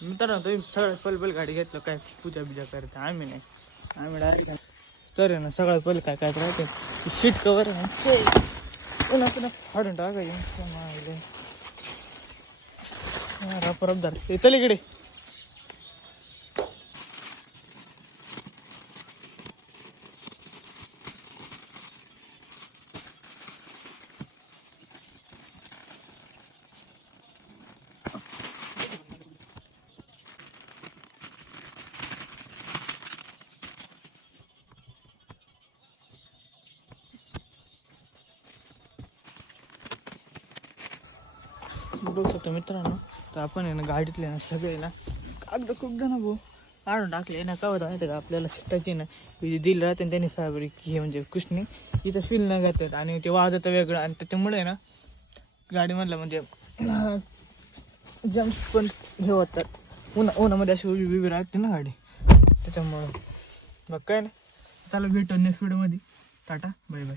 मित्रांनो तुम्ही सगळ्यात पहिले गाडी घेतलं काय पूजा बिजा करते आम्ही नाही. आम्ही डायरेक्ट तर आहे ना सगळ्यात पहिले काय काय राहते सीट कवर आहे ना पुन्हा फाडून टाकायचं मागले परबदार ते चल इकडे. बघू शकतो मित्रांनो तर आपण आहे ना गाडीतले ना सगळे ना कागद खूप जण भाऊ काढून टाकले ना. का होतं माहिती का आपल्याला शिटायची ना दिलं राहते त्यांनी फॅब्रिक हे म्हणजे कुशनी इथं फील न घालतात आणि ते वाजतं वेगळं आणि त्याच्यामुळे ना गाडीमधलं म्हणजे जम्प पण हे होतात उन्हामध्ये अशी उभी राहते ना गाडी त्याच्यामुळं. मग काय नाही चला भेटू नेक्स्ट व्हिडिओमध्ये. Tata bye bye.